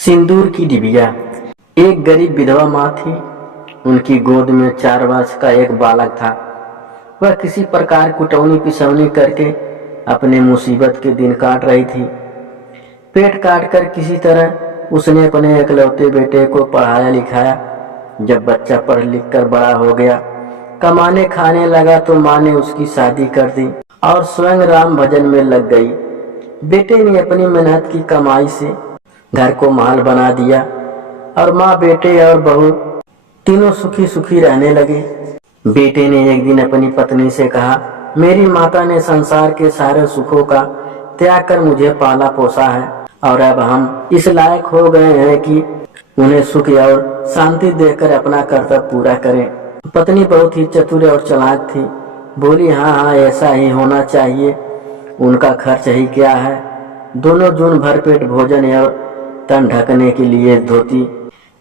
सिंदूर की डिबिया। एक गरीब विधवा माँ थी। उनकी गोद में 4 वर्ष का एक बालक था। वह किसी प्रकार कुटौनी पिसौनी करके अपने मुसीबत के दिन काट रही थी। पेट काट कर किसी तरह उसने अपने इकलौते बेटे को पढ़ाया लिखाया। जब बच्चा पढ़ लिख कर बड़ा हो गया, कमाने खाने लगा, तो माँ ने उसकी शादी कर दी और स्वयं राम भजन में लग गई। बेटे ने अपनी मेहनत की कमाई से घर को महल बना दिया और माँ, बेटे और बहू तीनों सुखी सुखी रहने लगे। बेटे ने एक दिन अपनी पत्नी से कहा, मेरी माता ने संसार के सारे सुखों का त्याग कर मुझे पाला पोसा है और अब हम इस लायक हो गए हैं कि उन्हें सुख और शांति देकर अपना कर्तव्य पूरा करें। पत्नी बहुत ही चतुर और चालाक थी। बोली, हाँ, ऐसा ही होना चाहिए। उनका खर्च ही क्या है, दोनों जून भरपेट भोजन और तन ढकने के लिए धोती।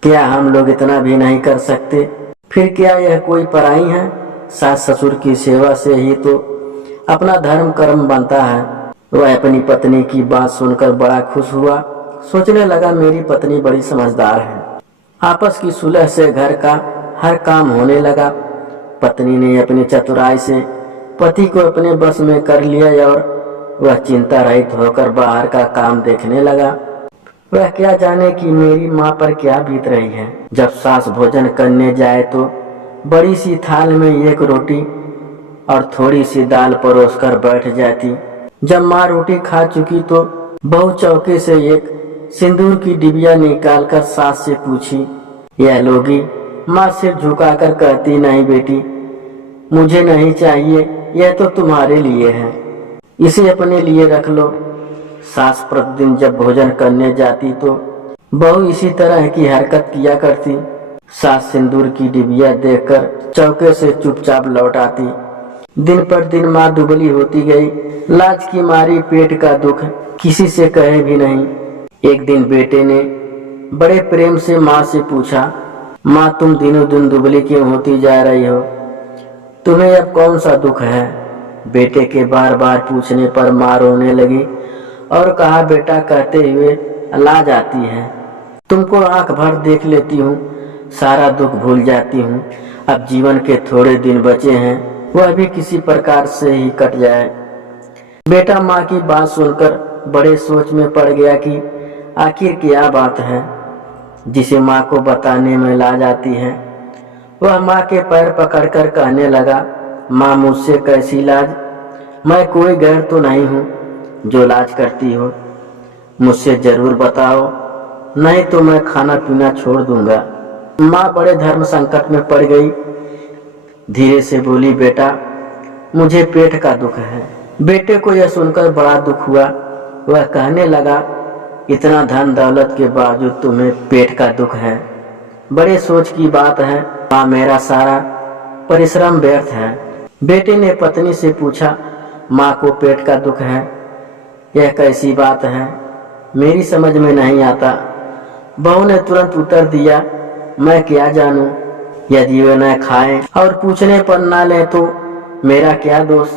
क्या हम लोग इतना भी नहीं कर सकते? फिर क्या यह कोई पराई है? सास ससुर की सेवा से ही तो अपना धर्म कर्म बनता है। वह अपनी पत्नी की बात सुनकर बड़ा खुश हुआ। सोचने लगा, मेरी पत्नी बड़ी समझदार है। आपस की सुलह से घर का हर काम होने लगा। पत्नी ने अपनी चतुराई से पति को अपने बस में कर लिया और वह चिंता रहित होकर बाहर का काम देखने लगा। वह क्या जाने कि मेरी माँ पर क्या बीत रही है। जब सास भोजन करने जाए तो बड़ी सी थाल में एक रोटी और थोड़ी सी दाल परोसकर बैठ जाती। जब माँ रोटी खा चुकी तो बहू चौके से एक सिंदूर की डिबिया निकालकर सास से पूछी, यह लोगी? माँ सिर झुकाकर कहती, नहीं बेटी, मुझे नहीं चाहिए, यह तो तुम्हारे लिए है, इसे अपने लिए रख लो। सास प्रतिदिन जब भोजन करने जाती तो बहू इसी तरह की हरकत किया करती। सास सिंदूर की डिबिया देखकर चौके से चुपचाप लौट आती। दिन पर दिन माँ दुबली होती गई। लाज की मारी पेट का दुख किसी से कहे भी नहीं। एक दिन बेटे ने बड़े प्रेम से माँ से पूछा, माँ, तुम दिनों दिन दुबली क्यों होती जा रही हो? तुम्हें अब कौन सा दुख है? बेटे के बार बार पूछने पर माँ रोने लगी और कहा, बेटा, कहते हुए लाज आती है। तुमको आंख भर देख लेती हूँ, सारा दुख भूल जाती हूँ। अब जीवन के थोड़े दिन बचे हैं, वह भी किसी प्रकार से ही कट जाए। बेटा माँ की बात सुनकर बड़े सोच में पड़ गया कि आखिर क्या बात है जिसे माँ को बताने में लाज आती है। वह माँ के पैर पकड़कर कहने लगा, माँ, मुझसे कैसी लाज? मैं कोई गैर तो नहीं हूँ जो लाज करती हो। मुझसे जरूर बताओ, नहीं तो मैं खाना पीना छोड़ दूंगा। माँ बड़े धर्म संकट में पड़ गई। धीरे से बोली, बेटा, मुझे पेट का दुख है। बेटे को यह सुनकर बड़ा दुख हुआ। वह कहने लगा, इतना धन दौलत के बावजूद तुम्हें पेट का दुख है, बड़े सोच की बात है। माँ, मेरा सारा परिश्रम व्यर्थ है। बेटे ने पत्नी से पूछा, माँ को पेट का दुख है, यह कैसी बात है? मेरी समझ में नहीं आता। बहू ने तुरंत उत्तर दिया, मैं क्या जानूं, यदि वे न खाएं और पूछने पर ना ले तो मेरा क्या दोष?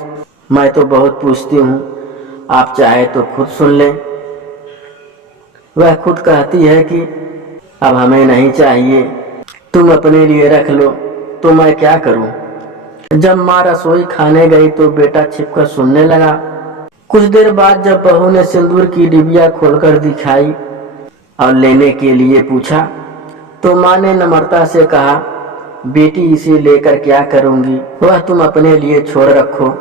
मैं तो बहुत पूछती हूँ, आप चाहे तो खुद सुन लें। वह खुद कहती है कि अब हमें नहीं चाहिए, तुम अपने लिए रख लो, तो मैं क्या करूं? जब माँ रसोई खाने गई तो बेटा छिपकर सुनने लगा। कुछ देर बाद जब बहू ने सिंदूर की डिबिया खोलकर दिखाई और लेने के लिए पूछा तो माँ ने नम्रता से कहा, बेटी, इसे लेकर क्या करूंगी? वह तुम अपने लिए छोड़ रखो,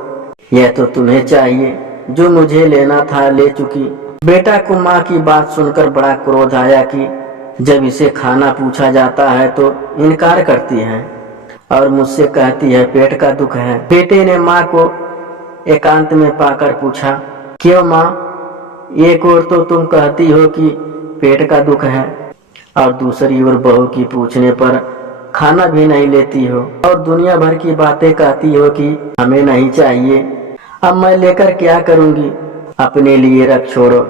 यह तो तुम्हें चाहिए, जो मुझे लेना था ले चुकी। बेटा को माँ की बात सुनकर बड़ा क्रोध आया कि जब इसे खाना पूछा जाता है तो इनकार करती है और मुझसे कहती है पेट का दुख है। बेटे ने माँ को एकांत में पाकर पूछा, क्यों माँ, एक ओर तो तुम कहती हो कि पेट का दुख है और दूसरी ओर बहू की पूछने पर खाना भी नहीं लेती हो और दुनिया भर की बातें कहती हो कि हमें नहीं चाहिए। अब मैं लेकर क्या करूंगी? अपने लिए रख छोड़ो।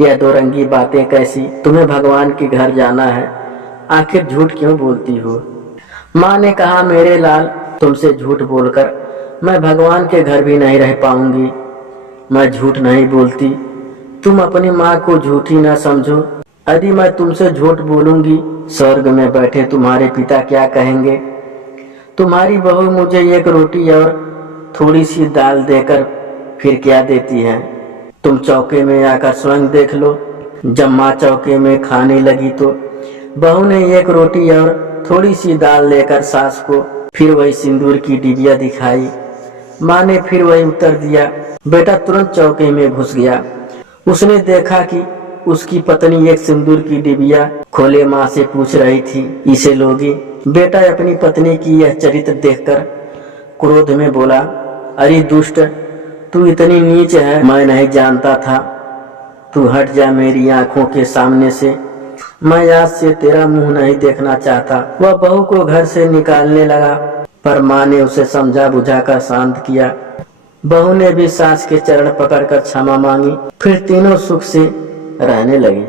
यह दो रंगी बातें कैसी? तुम्हें भगवान के घर जाना है, आखिर झूठ क्यों बोलती हो? माँ ने कहा, मेरे लाल, तुमसे झूठ बोलकर मैं भगवान के घर भी नहीं रह पाऊंगी। मैं झूठ नहीं बोलती, तुम अपनी माँ को झूठी न समझो। यदि मैं तुमसे झूठ बोलूंगी, स्वर्ग में बैठे तुम्हारे पिता क्या कहेंगे? तुम्हारी बहू मुझे एक रोटी और थोड़ी सी दाल देकर फिर क्या देती है? तुम चौके में आकर स्वयं देख लो। जब माँ चौके में खाने लगी तो बहू ने एक रोटी और थोड़ी सी दाल लेकर सास को फिर वही सिंदूर की डिबिया दिखाई। माँ ने फिर वही उत्तर दिया। बेटा तुरंत चौके में घुस गया। उसने देखा कि उसकी पत्नी एक सिंदूर की डिबिया खोले माँ से पूछ रही थी, इसे लोगी? बेटा अपनी पत्नी की यह चरित्र देखकर क्रोध में बोला, अरे दुष्ट, तू इतनी नीच है, मैं नहीं जानता था। तू हट जा मेरी आंखों के सामने से, मैं आज से तेरा मुंह नहीं देखना चाहता। वह बहू को घर से निकालने लगा, पर माँ ने उसे समझा बुझाकर शांत किया। बहू ने भी सास के चरण पकड़कर क्षमा मांगी। फिर तीनों सुख से रहने लगे।